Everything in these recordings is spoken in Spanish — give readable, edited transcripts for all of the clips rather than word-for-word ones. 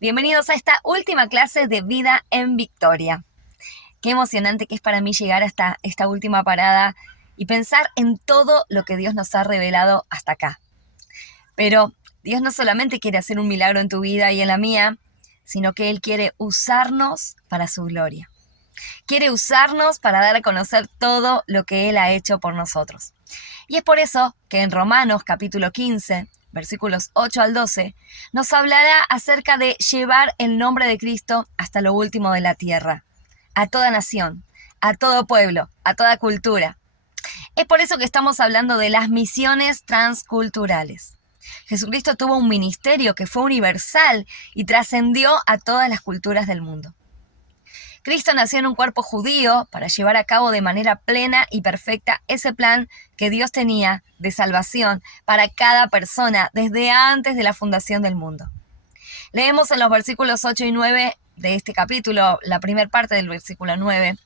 Bienvenidos a esta última clase de Vida en Victoria. Qué emocionante que es para mí llegar hasta esta última parada y pensar en todo lo que Dios nos ha revelado hasta acá. Pero Dios no solamente quiere hacer un milagro en tu vida y en la mía, sino que Él quiere usarnos para su gloria. Quiere usarnos para dar a conocer todo lo que Él ha hecho por nosotros. Y es por eso que en Romanos capítulo 15, versículos 8 al 12, nos hablará acerca de llevar el nombre de Cristo hasta lo último de la tierra, a toda nación, a todo pueblo, a toda cultura. Es por eso que estamos hablando de las misiones transculturales. Jesucristo tuvo un ministerio que fue universal y trascendió a todas las culturas del mundo. Cristo nació en un cuerpo judío para llevar a cabo de manera plena y perfecta ese plan que Dios tenía de salvación para cada persona desde antes de la fundación del mundo. Leemos en los versículos 8 y 9 de este capítulo, la primera parte del versículo 9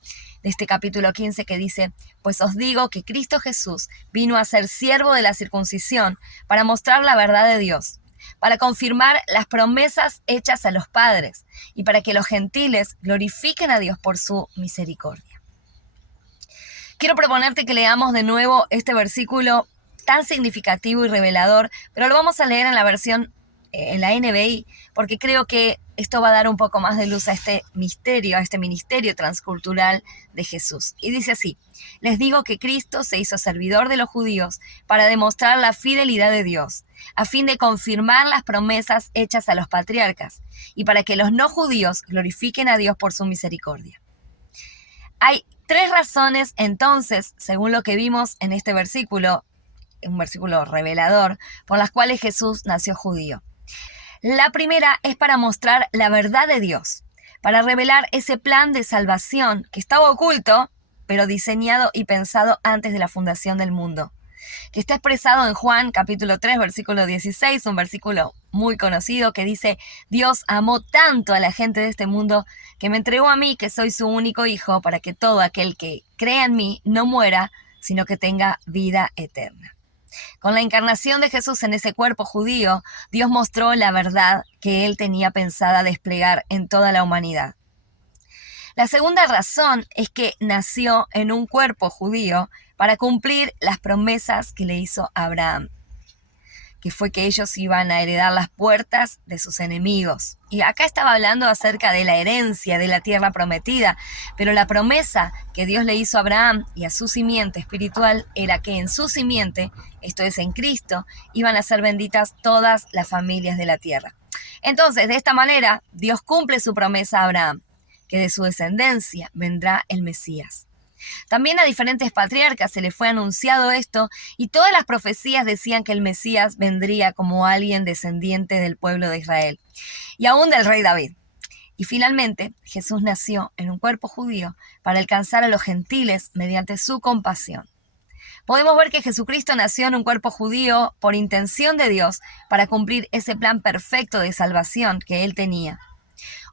de este capítulo 15 que dice: «Pues os digo que Cristo Jesús vino a ser siervo de la circuncisión para mostrar la verdad de Dios, para confirmar las promesas hechas a los padres y para que los gentiles glorifiquen a Dios por su misericordia». Quiero proponerte que leamos de nuevo este versículo tan significativo y revelador, pero lo vamos a leer en la versión en la NBI, porque creo que esto va a dar un poco más de luz a este misterio, a este ministerio transcultural de Jesús. Y dice así: «Les digo que Cristo se hizo servidor de los judíos para demostrar la fidelidad de Dios, a fin de confirmar las promesas hechas a los patriarcas, y para que los no judíos glorifiquen a Dios por su misericordia». Hay tres razones, entonces, según lo que vimos en este versículo, un versículo revelador, por las cuales Jesús nació judío. La primera es para mostrar la verdad de Dios, para revelar ese plan de salvación que estaba oculto, pero diseñado y pensado antes de la fundación del mundo, que está expresado en Juan capítulo 3, versículo 16, un versículo muy conocido que dice: «Dios amó tanto a la gente de este mundo que me entregó a mí, que soy su único hijo, para que todo aquel que crea en mí no muera, sino que tenga vida eterna». Con la encarnación de Jesús en ese cuerpo judío, Dios mostró la verdad que Él tenía pensada desplegar en toda la humanidad. La segunda razón es que nació en un cuerpo judío para cumplir las promesas que le hizo Abraham, que fue que ellos iban a heredar las puertas de sus enemigos. Y acá estaba hablando acerca de la herencia de la tierra prometida, pero la promesa que Dios le hizo a Abraham y a su simiente espiritual era que en su simiente, esto es en Cristo, iban a ser benditas todas las familias de la tierra. Entonces, de esta manera, Dios cumple su promesa a Abraham, que de su descendencia vendrá el Mesías. También a diferentes patriarcas se les fue anunciado esto, y todas las profecías decían que el Mesías vendría como alguien descendiente del pueblo de Israel, y aún del rey David. Y finalmente, Jesús nació en un cuerpo judío para alcanzar a los gentiles mediante su compasión. Podemos ver que Jesucristo nació en un cuerpo judío por intención de Dios para cumplir ese plan perfecto de salvación que Él tenía.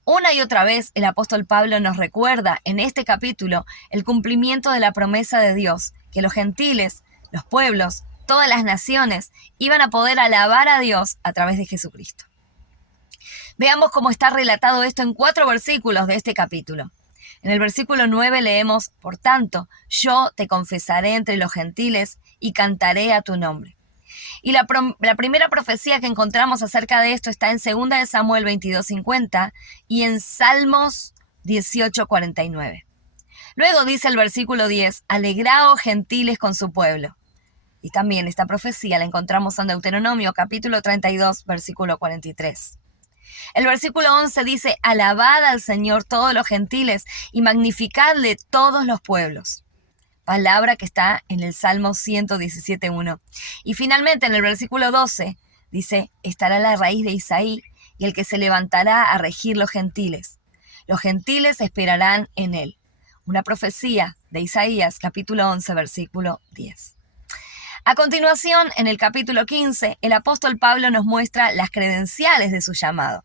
Una y otra vez el apóstol Pablo nos recuerda en este capítulo el cumplimiento de la promesa de Dios, que los gentiles, los pueblos, todas las naciones iban a poder alabar a Dios a través de Jesucristo. Veamos cómo está relatado esto en 4 versículos de este capítulo. En el versículo 9 leemos: «Por tanto, yo te confesaré entre los gentiles y cantaré a tu nombre». Y la primera profecía que encontramos acerca de esto está en 2 de Samuel 22:50 y en Salmos 18:49. Luego dice el versículo 10: «Alegraos gentiles con su pueblo». Y también esta profecía la encontramos en Deuteronomio capítulo 32, versículo 43. El versículo 11 dice: «Alabad al Señor todos los gentiles y magnificadle todos los pueblos». Palabra que está en el Salmo 117:1. Y finalmente en el versículo 12 dice: «Estará la raíz de Isaí y el que se levantará a regir los gentiles. Los gentiles esperarán en él». Una profecía de Isaías capítulo 11 versículo 10. A continuación, en el capítulo 15, el apóstol Pablo nos muestra las credenciales de su llamado.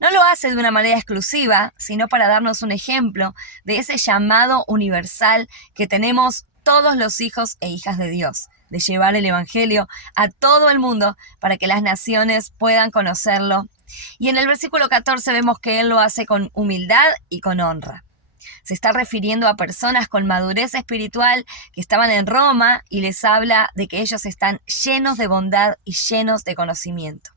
No lo hace de una manera exclusiva, sino para darnos un ejemplo de ese llamado universal que tenemos todos los hijos e hijas de Dios, de llevar el Evangelio a todo el mundo para que las naciones puedan conocerlo. Y en el versículo 14 vemos que Él lo hace con humildad y con honra. Se está refiriendo a personas con madurez espiritual que estaban en Roma y les habla de que ellos están llenos de bondad y llenos de conocimiento.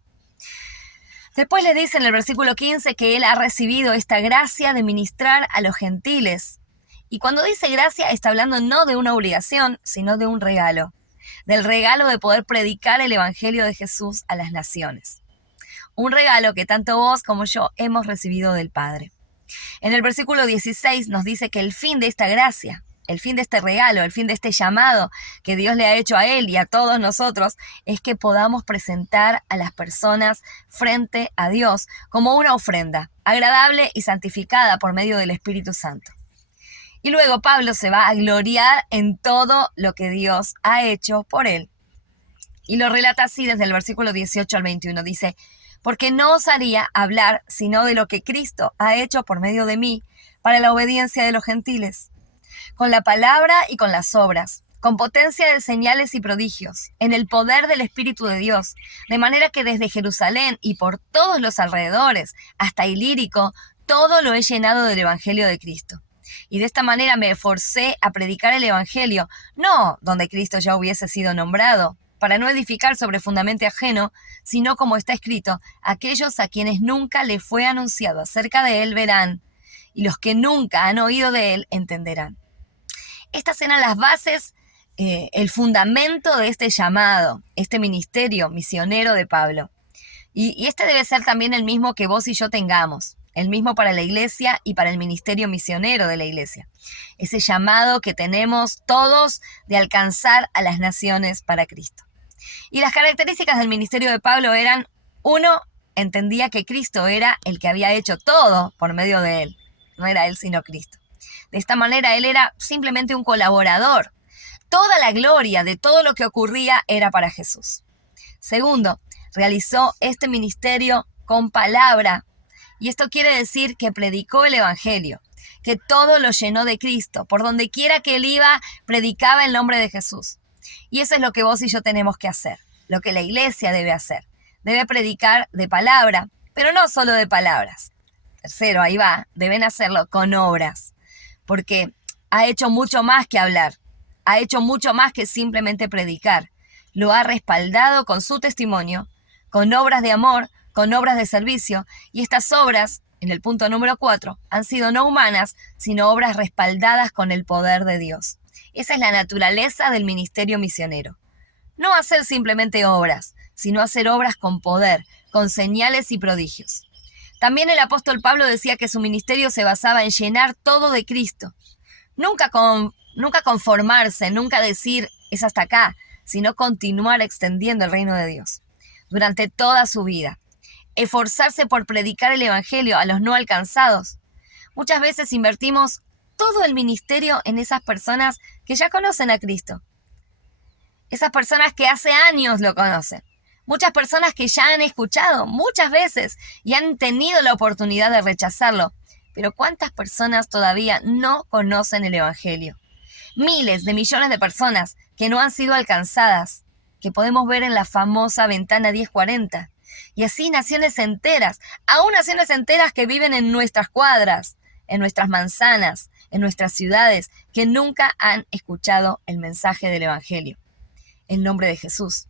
Después le dice en el versículo 15 que Él ha recibido esta gracia de ministrar a los gentiles. Y cuando dice gracia está hablando no de una obligación, sino de un regalo. Del regalo de poder predicar el Evangelio de Jesús a las naciones. Un regalo que tanto vos como yo hemos recibido del Padre. En el versículo 16 nos dice que el fin de esta gracia, el fin de este regalo, el fin de este llamado que Dios le ha hecho a Él y a todos nosotros, es que podamos presentar a las personas frente a Dios como una ofrenda, agradable y santificada por medio del Espíritu Santo. Y luego Pablo se va a gloriar en todo lo que Dios ha hecho por él. Y lo relata así desde el versículo 18 al 21. Dice, porque no osaría hablar sino de lo que Cristo ha hecho por medio de mí para la obediencia de los gentiles, con la palabra y con las obras, con potencia de señales y prodigios, en el poder del Espíritu de Dios, de manera que desde Jerusalén y por todos los alrededores, hasta Ilírico, todo lo he llenado del Evangelio de Cristo. Y de esta manera me esforcé a predicar el Evangelio, no donde Cristo ya hubiese sido nombrado, para no edificar sobre fundamento ajeno, sino como está escrito, aquellos a quienes nunca le fue anunciado acerca de él verán, y los que nunca han oído de él entenderán. Estas eran las bases, el fundamento de este llamado, este ministerio misionero de Pablo. Y este debe ser también el mismo que vos y yo tengamos, el mismo para la iglesia y para el ministerio misionero de la iglesia. Ese llamado que tenemos todos de alcanzar a las naciones para Cristo. Y las características del ministerio de Pablo eran, uno, entendía que Cristo era el que había hecho todo por medio de él. No era él sino Cristo. De esta manera él era simplemente un colaborador. Toda la gloria de todo lo que ocurría era para Jesús. Segundo, realizó este ministerio con palabra. Y esto quiere decir que predicó el Evangelio, que todo lo llenó de Cristo. Por donde quiera que él iba, predicaba el nombre de Jesús. Y eso es lo que vos y yo tenemos que hacer, lo que la iglesia debe hacer. Debe predicar de palabra, pero no solo de palabras. Tercero, ahí va, deben hacerlo con obras, porque ha hecho mucho más que hablar, ha hecho mucho más que simplemente predicar. Lo ha respaldado con su testimonio, con obras de amor, con obras de servicio, y estas obras, en el punto número 4, han sido no humanas, sino obras respaldadas con el poder de Dios. Esa es la naturaleza del ministerio misionero. No hacer simplemente obras, sino hacer obras con poder, con señales y prodigios. También el apóstol Pablo decía que su ministerio se basaba en llenar todo de Cristo. Nunca conformarse, nunca decir es hasta acá, sino continuar extendiendo el reino de Dios. Durante toda su vida. Esforzarse por predicar el Evangelio a los no alcanzados. Muchas veces invertimos todo el ministerio en esas personas que ya conocen a Cristo. Esas personas que hace años lo conocen. Muchas personas que ya han escuchado muchas veces y han tenido la oportunidad de rechazarlo. Pero ¿cuántas personas todavía no conocen el Evangelio? Miles de millones de personas que no han sido alcanzadas, que podemos ver en la famosa ventana 1040. Y así naciones enteras, aún naciones enteras que viven en nuestras cuadras, en nuestras manzanas, en nuestras ciudades, que nunca han escuchado el mensaje del Evangelio, el nombre de Jesús.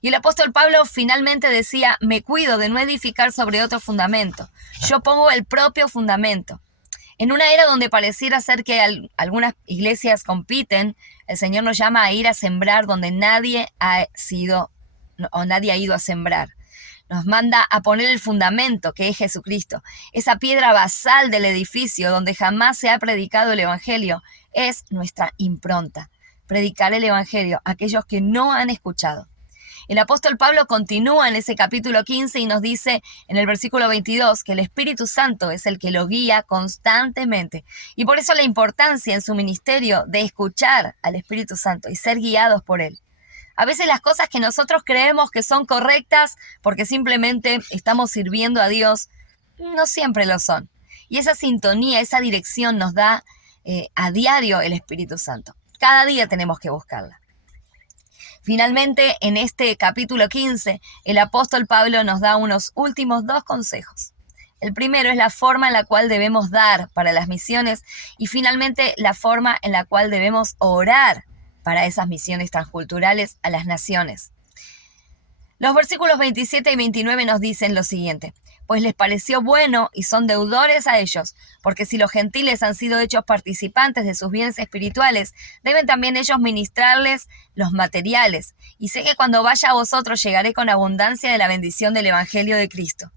Y el apóstol Pablo finalmente decía, me cuido de no edificar sobre otro fundamento. Yo pongo el propio fundamento. En una era donde pareciera ser que algunas iglesias compiten, el Señor nos llama a ir a sembrar donde nadie ha ido a sembrar. Nos manda a poner el fundamento, que es Jesucristo. Esa piedra basal del edificio donde jamás se ha predicado el Evangelio es nuestra impronta. Predicar el Evangelio a aquellos que no han escuchado. El apóstol Pablo continúa en ese capítulo 15 y nos dice en el versículo 22 que el Espíritu Santo es el que lo guía constantemente. Y por eso la importancia en su ministerio de escuchar al Espíritu Santo y ser guiados por él. A veces las cosas que nosotros creemos que son correctas porque simplemente estamos sirviendo a Dios, no siempre lo son. Y esa sintonía, esa dirección nos da a diario el Espíritu Santo. Cada día tenemos que buscarla. Finalmente, en este capítulo 15, el apóstol Pablo nos da unos últimos 2 consejos. El primero es la forma en la cual debemos dar para las misiones y finalmente la forma en la cual debemos orar para esas misiones transculturales a las naciones. Los versículos 27 y 29 nos dicen lo siguiente: pues les pareció bueno y son deudores a ellos, porque si los gentiles han sido hechos participantes de sus bienes espirituales, deben también ellos ministrarles los materiales. Y sé que cuando vaya a vosotros llegaré con abundancia de la bendición del Evangelio de Cristo.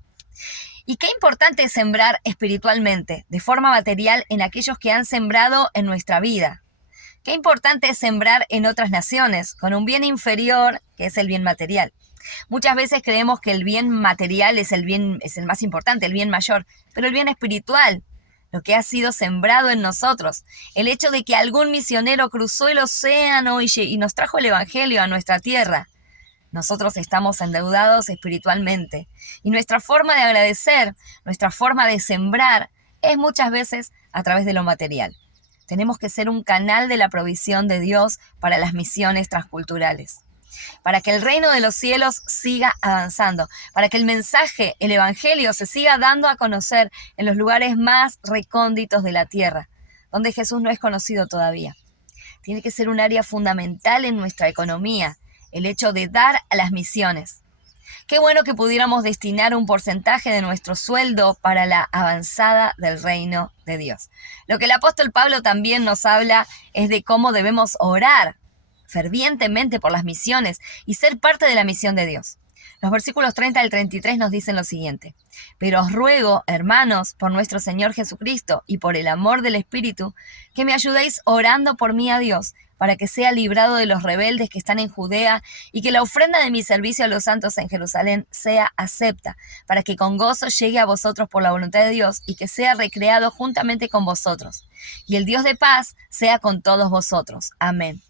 Y qué importante es sembrar espiritualmente, de forma material, en aquellos que han sembrado en nuestra vida. Qué importante es sembrar en otras naciones, con un bien inferior, que es el bien material. Muchas veces creemos que el bien material es el más importante, el bien mayor, pero el bien espiritual, lo que ha sido sembrado en nosotros, el hecho de que algún misionero cruzó el océano y nos trajo el Evangelio a nuestra tierra. Nosotros estamos endeudados espiritualmente y nuestra forma de agradecer, nuestra forma de sembrar es muchas veces a través de lo material. Tenemos que ser un canal de la provisión de Dios para las misiones transculturales, para que el reino de los cielos siga avanzando, para que el mensaje, el Evangelio, se siga dando a conocer en los lugares más recónditos de la tierra, donde Jesús no es conocido todavía. Tiene que ser un área fundamental en nuestra economía, el hecho de dar a las misiones. Qué bueno que pudiéramos destinar un porcentaje de nuestro sueldo para la avanzada del reino de Dios. Lo que el apóstol Pablo también nos habla es de cómo debemos orar fervientemente por las misiones y ser parte de la misión de Dios. Los versículos 30 al 33 nos dicen lo siguiente: pero os ruego, hermanos, por nuestro Señor Jesucristo y por el amor del Espíritu, que me ayudéis orando por mí a Dios, para que sea librado de los rebeldes que están en Judea, y que la ofrenda de mi servicio a los santos en Jerusalén sea acepta, para que con gozo llegue a vosotros por la voluntad de Dios, y que sea recreado juntamente con vosotros. Y el Dios de paz sea con todos vosotros. Amén.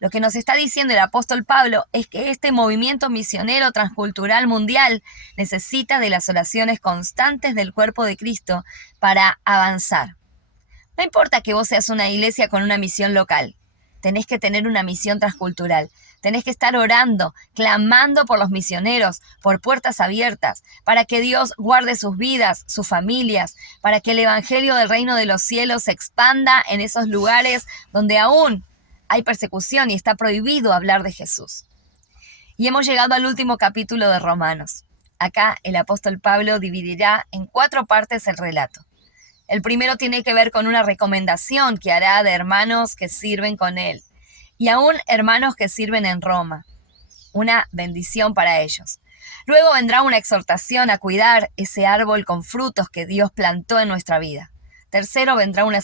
Lo que nos está diciendo el apóstol Pablo es que este movimiento misionero transcultural mundial necesita de las oraciones constantes del cuerpo de Cristo para avanzar. No importa que vos seas una iglesia con una misión local, tenés que tener una misión transcultural. Tenés que estar orando, clamando por los misioneros, por puertas abiertas, para que Dios guarde sus vidas, sus familias, para que el evangelio del reino de los cielos se expanda en esos lugares donde aún hay persecución y está prohibido hablar de Jesús. Y hemos llegado al último capítulo de Romanos. Acá el apóstol Pablo dividirá en 4 partes el relato. El primero tiene que ver con una recomendación que hará de hermanos que sirven con él, y aún hermanos que sirven en Roma. Una bendición para ellos. Luego vendrá una exhortación a cuidar ese árbol con frutos que Dios plantó en nuestra vida. Tercero, vendrá una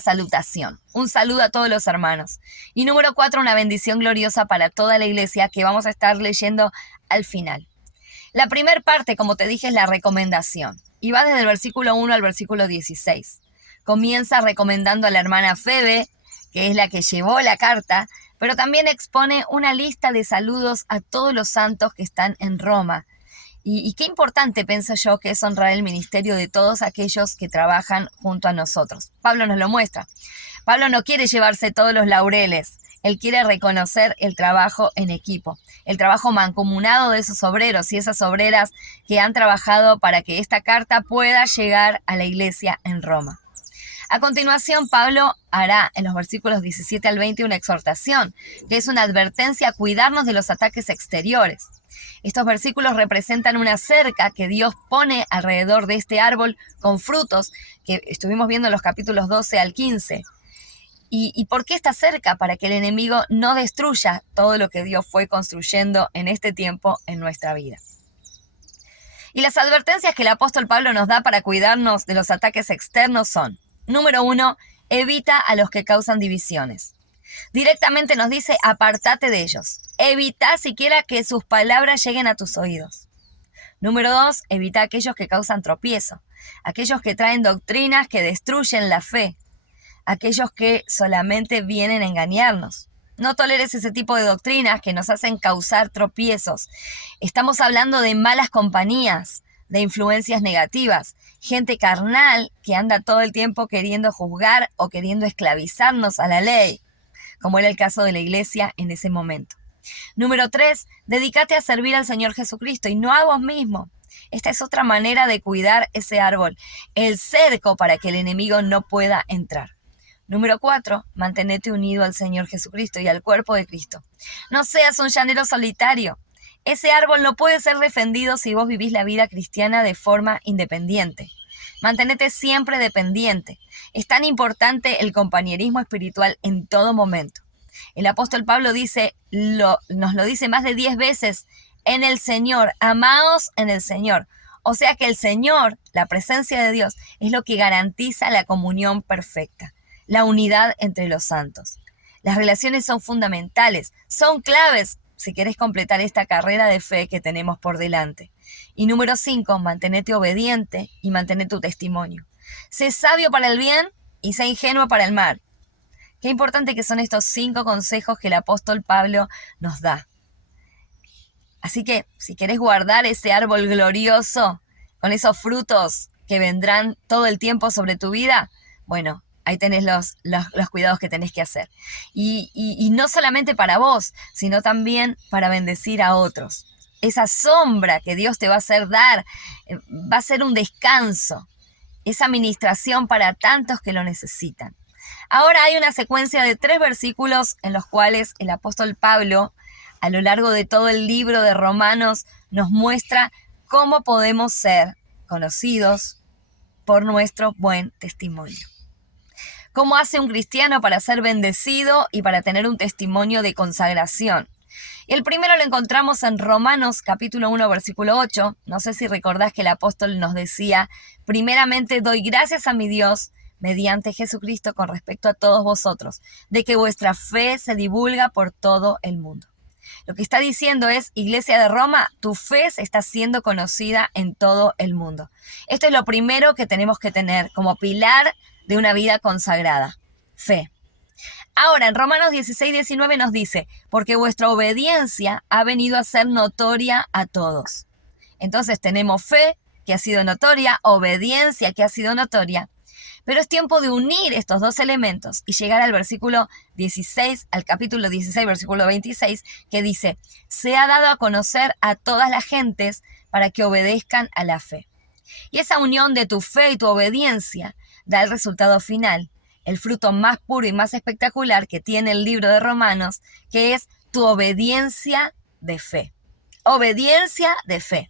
salutación, un saludo a todos los hermanos. Y número 4, una bendición gloriosa para toda la iglesia que vamos a estar leyendo al final. La primera parte, como te dije, es la recomendación. Y va desde el versículo 1 al versículo 16. Comienza recomendando a la hermana Febe, que es la que llevó la carta, pero también expone una lista de saludos a todos los santos que están en Roma. Y qué importante, pienso yo, que es honrar el ministerio de todos aquellos que trabajan junto a nosotros. Pablo nos lo muestra. Pablo no quiere llevarse todos los laureles. Él quiere reconocer el trabajo en equipo, el trabajo mancomunado de esos obreros y esas obreras que han trabajado para que esta carta pueda llegar a la iglesia en Roma. A continuación, Pablo hará en los versículos 17 al 20 una exhortación, que es una advertencia a cuidarnos de los ataques exteriores. Estos versículos representan una cerca que Dios pone alrededor de este árbol con frutos que estuvimos viendo en los capítulos 12 al 15. ¿Y por qué esta cerca? Para que el enemigo no destruya todo lo que Dios fue construyendo en este tiempo en nuestra vida. Y las advertencias que el apóstol Pablo nos da para cuidarnos de los ataques externos son: número 1, evita a los que causan divisiones. Directamente nos dice: apártate de ellos. Evita siquiera que sus palabras lleguen a tus oídos. Número 2, evita a aquellos que causan tropiezo, aquellos que traen doctrinas que destruyen la fe, aquellos que solamente vienen a engañarnos. No toleres ese tipo de doctrinas que nos hacen causar tropiezos. Estamos hablando de malas compañías, de influencias negativas, gente carnal que anda todo el tiempo queriendo juzgar o queriendo esclavizarnos a la ley, como era el caso de la iglesia en ese momento. Número 3, dedícate a servir al Señor Jesucristo y no a vos mismo. Esta es otra manera de cuidar ese árbol, el cerco para que el enemigo no pueda entrar. Número 4, mantenete unido al Señor Jesucristo y al cuerpo de Cristo. No seas un llanero solitario. Ese árbol no puede ser defendido si vos vivís la vida cristiana de forma independiente. Mantenete siempre dependiente. Es tan importante el compañerismo espiritual en todo momento. El apóstol Pablo nos lo dice más de 10 veces, en el Señor, amaos en el Señor. O sea que el Señor, la presencia de Dios, es lo que garantiza la comunión perfecta, la unidad entre los santos. Las relaciones son fundamentales, son claves si querés completar esta carrera de fe que tenemos por delante. Y número 5, mantenete obediente y mantén tu testimonio. Sé sabio para el bien y sé ingenuo para el mal. Qué importante que son estos 5 consejos que el apóstol Pablo nos da. Así que, si querés guardar ese árbol glorioso, con esos frutos que vendrán todo el tiempo sobre tu vida, bueno, ahí tenés los cuidados que tenés que hacer. Y no solamente para vos, sino también para bendecir a otros. Esa sombra que Dios te va a hacer dar, va a ser un descanso. Esa administración para tantos que lo necesitan. Ahora hay una secuencia de 3 versículos en los cuales el apóstol Pablo, a lo largo de todo el libro de Romanos, nos muestra cómo podemos ser conocidos por nuestro buen testimonio. ¿Cómo hace un cristiano para ser bendecido y para tener un testimonio de consagración? Y el primero lo encontramos en Romanos capítulo 1, versículo 8. No sé si recordás que el apóstol nos decía, primeramente doy gracias a mi Dios mediante Jesucristo con respecto a todos vosotros, de que vuestra fe se divulga por todo el mundo. Lo que está diciendo es, Iglesia de Roma, tu fe se está siendo conocida en todo el mundo. Esto es lo primero que tenemos que tener como pilar de una vida consagrada, fe. Ahora, en Romanos 16, 19 nos dice, porque vuestra obediencia ha venido a ser notoria a todos. Entonces tenemos fe, que ha sido notoria, obediencia, que ha sido notoria. Pero es tiempo de unir estos 2 elementos y llegar al versículo 16, al capítulo 16, versículo 26, que dice, se ha dado a conocer a todas las gentes para que obedezcan a la fe. Y esa unión de tu fe y tu obediencia da el resultado final, el fruto más puro y más espectacular que tiene el libro de Romanos, que es tu obediencia de fe. Obediencia de fe.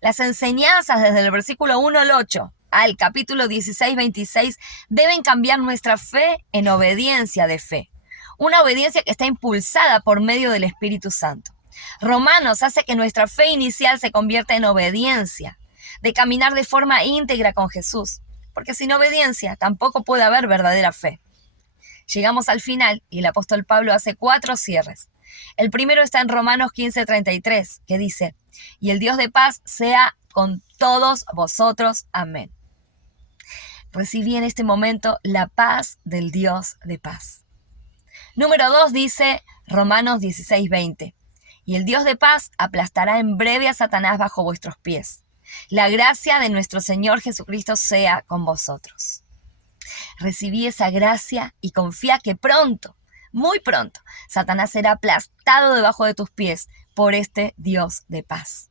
Las enseñanzas desde el versículo 1 al 8 al capítulo 16, 26 deben cambiar nuestra fe en obediencia de fe. Una obediencia que está impulsada por medio del Espíritu Santo. Romanos hace que nuestra fe inicial se convierta en obediencia, de caminar de forma íntegra con Jesús, porque sin obediencia tampoco puede haber verdadera fe. Llegamos al final y el apóstol Pablo hace 4 cierres. El primero está en Romanos 15, 33, que dice, y el Dios de paz sea con todos vosotros. Amén. Recibí en este momento la paz del Dios de paz. Número 2 dice Romanos 16, 20, y el Dios de paz aplastará en breve a Satanás bajo vuestros pies. La gracia de nuestro Señor Jesucristo sea con vosotros. Recibí esa gracia y confía que pronto, muy pronto, Satanás será aplastado debajo de tus pies por este Dios de paz.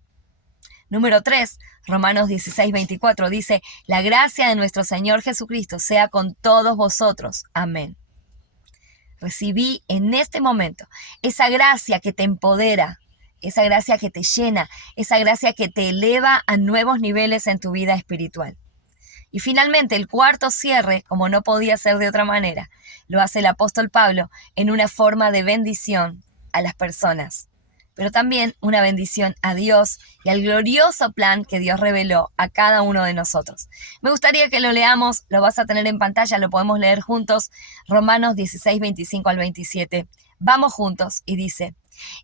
Número 3, Romanos 16, 24 dice, la gracia de nuestro Señor Jesucristo sea con todos vosotros. Amén. Recibí en este momento esa gracia que te empodera, esa gracia que te llena, esa gracia que te eleva a nuevos niveles en tu vida espiritual. Y finalmente, el cuarto cierre, como no podía ser de otra manera, lo hace el apóstol Pablo en una forma de bendición a las personas, pero también una bendición a Dios y al glorioso plan que Dios reveló a cada uno de nosotros. Me gustaría que lo leamos, lo vas a tener en pantalla, lo podemos leer juntos, Romanos 16, 25 al 27. Vamos juntos y dice,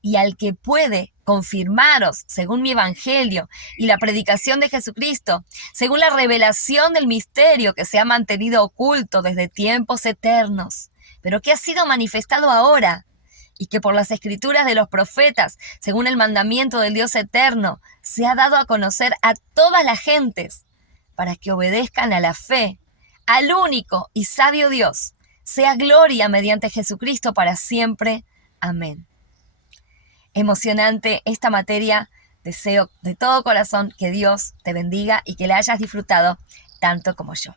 y al que puede confirmaros según mi evangelio y la predicación de Jesucristo, según la revelación del misterio que se ha mantenido oculto desde tiempos eternos, pero que ha sido manifestado ahora, y que por las escrituras de los profetas, según el mandamiento del Dios eterno, se ha dado a conocer a todas las gentes, para que obedezcan a la fe, al único y sabio Dios, sea gloria mediante Jesucristo para siempre. Amén. emocionante esta materia. Deseo de todo corazón que Dios te bendiga y que la hayas disfrutado tanto como yo.